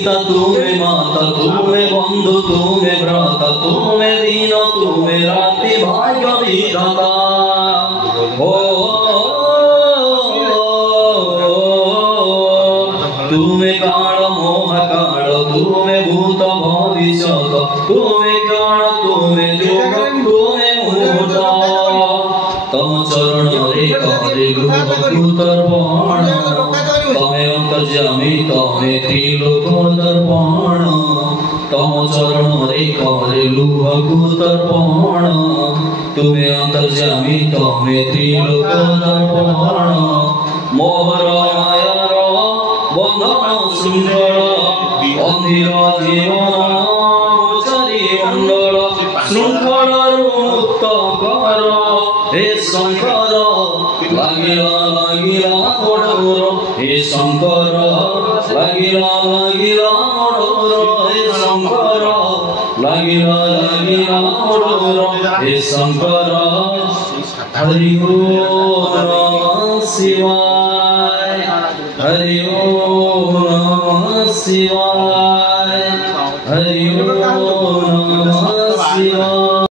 পিতা তুমি মাতা তুমি বন্ধু তুমি ভ্রাতা তুমি দিন তুমি রাতি ভাগ্য বিধাতা ও তুমি কাল মহাকাল তুমি ভূত ভবিষ্যৎ তুমি কাল তুমি যুগ তুমি মুহূর্ত तम चरण रे करे गुरुतर्पण तमे अंतर्यामी तमे त्रिलोकोतर्पण तम चरण रे करे गुरुतर्पण तुमे अंतर्यामी तमे त्रिलोकोतर्पण मोहर मायार बंधन सुंदर अंधीर जीवन चारि मंडल श्रृंखल मुक्त कर हे शंकर लागिला लागिला मोडोर हे शंकर लागिला लागिला मोडोर हे शंकर लागिला लागिला मोडोर हे शंकर हरि ओम नमः शिवाय हरि ओम नमः शिवाय हरि ओम